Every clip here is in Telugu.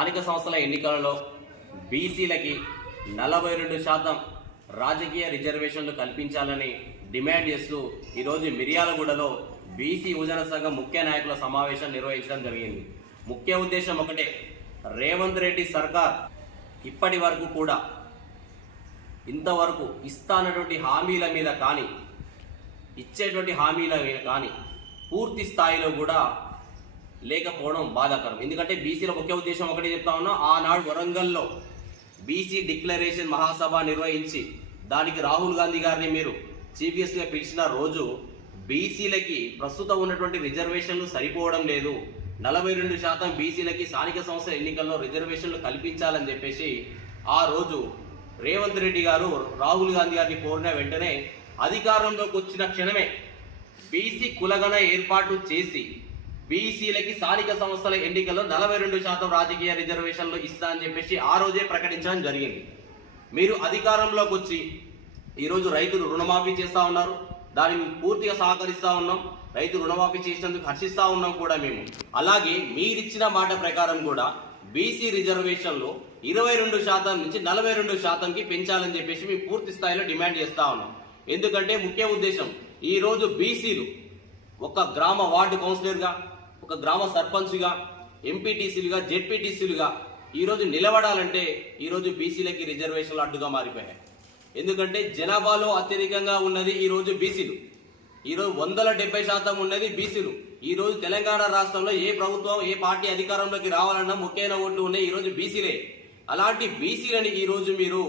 స్థానిక సంస్థల ఎన్నికలలో బీసీలకి నలభై రెండు శాతం రాజకీయ రిజర్వేషన్లు కల్పించాలని డిమాండ్ చేస్తూ ఈరోజు మిర్యాలగూడలో బీసీ యువజన సంఘం ముఖ్య నాయకుల సమావేశం నిర్వహించడం జరిగింది. ముఖ్య ఉద్దేశం ఒకటే రేవంత్ రెడ్డి సర్కార్ ఇప్పటి వరకు కూడా ఇంతవరకు ఇస్తానటువంటి హామీల మీద కానీ ఇచ్చేటువంటి హామీల మీద కానీ పూర్తి స్థాయిలో కూడా లేకపోవడం బాధాకరం. ఎందుకంటే బీసీల ముఖ్య ఉద్దేశం ఒకటే చెప్తా ఉన్నా ఆనాడు వరంగల్లో బీసీ డిక్లరేషన్ మహాసభ నిర్వహించి దానికి రాహుల్ గాంధీ గారిని మీరు చీఫ్ గెస్ట్గా పిలిచిన రోజు బీసీలకి ప్రస్తుతం ఉన్నటువంటి రిజర్వేషన్లు సరిపోవడం లేదు. నలభై రెండు శాతం బీసీలకి స్థానిక సంస్థల ఎన్నికల్లో రిజర్వేషన్లు కల్పించాలని చెప్పేసి ఆ రోజు రేవంత్ రెడ్డి గారు రాహుల్ గాంధీ గారిని కోరిన వెంటనే అధికారంలోకి వచ్చిన క్షణమే బీసీ కులగణ ఏర్పాటు చేసి బీసీలకి స్థానిక సంస్థల ఎన్నికల్లో నలభై రెండు శాతం రాజకీయ రిజర్వేషన్లు ఇస్తా అని చెప్పేసి ఆ రోజే ప్రకటించడం జరిగింది. మీరు అధికారంలోకి వచ్చి ఈరోజు రైతులు రుణమాఫీ చేస్తా ఉన్నారు. దానికి పూర్తిగా సహకరిస్తూ ఉన్నాం. రైతు రుణమాఫీ చేసినందుకు హర్షిస్తూ ఉన్నాం కూడా మేము. అలాగే మీరిచ్చిన మాట ప్రకారం కూడా బీసీ రిజర్వేషన్లు ఇరవై రెండు శాతం నుంచి నలభై రెండు శాతంకి పెంచాలని చెప్పేసి మేము పూర్తి స్థాయిలో డిమాండ్ చేస్తా ఉన్నాం. ఎందుకంటే ముఖ్య ఉద్దేశం ఈరోజు బీసీలు ఒక గ్రామ వార్డు కౌన్సిలర్గా ఒక గ్రామ సర్పంచ్గా ఎంపీటీసీలుగా జెడ్పీటీసీలుగా ఈరోజు నిలబడాలంటే ఈరోజు బీసీలకి రిజర్వేషన్లు అడ్డుగా మారిపోయాయి. ఎందుకంటే జనాభాలో అత్యధికంగా ఉన్నది ఈరోజు బీసీలు ఈరోజు వందల డెబ్బై శాతం ఉన్నది బీసీలు ఈరోజు తెలంగాణ రాష్ట్రంలో ఏ ప్రభుత్వం ఏ పార్టీ అధికారంలోకి రావాలన్నా ముఖ్యమైన ఓట్లు ఉన్నాయి ఈరోజు బీసీలే అలాంటి బీసీలని ఈరోజు మీరు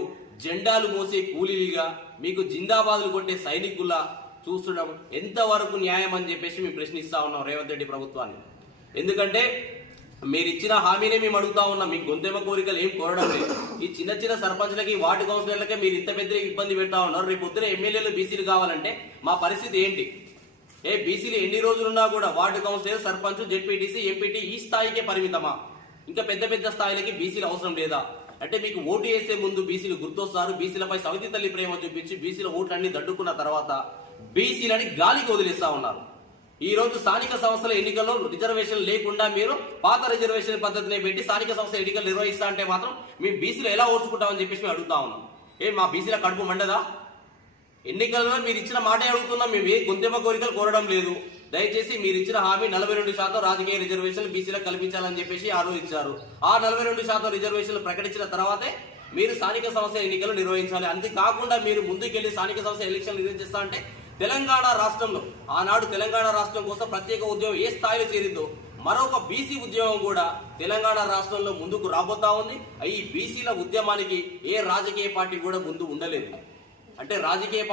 జెండాలు మోసే కూలీలుగా మీకు జిందాబాదులు కొట్టే సైనికుల్లా చూస్తుండడం ఎంతవరకు న్యాయం అని చెప్పేసి మేము ప్రశ్నిస్తా ఉన్నాం రేవంత్ రెడ్డి ప్రభుత్వాన్ని. ఎందుకంటే మీరు ఇచ్చిన హామీనే మేము అడుగుతా ఉన్నాం. మీకు గొంతెమ్మ కోరికలు ఏం కోరడం లేదు. ఈ చిన్న చిన్న సర్పంచ్లకి వార్డు కౌన్సిలర్లకే మీరు ఇంత పెద్ద ఇబ్బంది పెడతా ఉన్నారు. రేపు పొద్దున ఎమ్మెల్యేలు బీసీలు కావాలంటే మా పరిస్థితి ఏంటి? ఏ బీసీలు ఎన్ని రోజులున్నా కూడా ward councillor sarpanch ZPTC MPT ఈ స్థాయికే పరిమితమా? ఇంకా పెద్ద పెద్ద స్థాయిలకి బీసీలు అవసరం లేదా? అంటే మీకు ఓటు వేసే ముందు బీసీలు గుర్తొస్తారు. బీసీలపై సవితి తల్లి ప్రేమ చూపించి బీసీల ఓట్లన్నీ దడ్డుకున్న తర్వాత బీసీలని గాలికి వదిలేస్తా ఉన్నారు. ఈ రోజు స్థానిక సంస్థల ఎన్నికల్లో రిజర్వేషన్ లేకుండా మీరు పాత రిజర్వేషన్ పద్ధతిని పెట్టి స్థానిక సంస్థ ఎన్నికలు నిర్వహిస్తా అంటే మాత్రం మేము బీసీలు ఎలా ఓర్చుకుంటామని చెప్పేసి మేము అడుగుతా ఉన్నాం. ఏ మా బీసీల కడుపు మండదా? ఎన్నికల్లో మీరు ఇచ్చిన మాటే అడుగుతున్నాం మేము ఏ గొంతెమ్మ కోరికలు కోరడం లేదు. దయచేసి మీరు ఇచ్చిన హామీ నలభై రెండు శాతం రాజకీయ రిజర్వేషన్లు బీసీలకు కల్పించాలని చెప్పేసి ఆలోచించారు ఇచ్చారు. ఆ నలభై రెండు శాతం రిజర్వేషన్లు ప్రకటించిన తర్వాతే మీరు స్థానిక సంస్థ ఎన్నికలు నిర్వహించాలి. అంతే కాకుండా మీరు ముందుకెళ్ళి స్థానిక సంస్థ ఎలక్షన్ నిర్వహిస్తా అంటే తెలంగాణ రాష్ట్రంలో ఆనాడు తెలంగాణ రాష్ట్రం కోసం ప్రత్యేక ఉద్యమం ఏ స్థాయిలో చేరిందో మరొక బీసీ ఉద్యమం కూడా తెలంగాణ రాష్ట్రంలో ముందుకు రాబోతా ఉంది. ఈ బీసీల ఉద్యమానికి ఏ రాజకీయ పార్టీ కూడా ముందు ఉండలేదు. అంటే రాజకీయ పార్టీ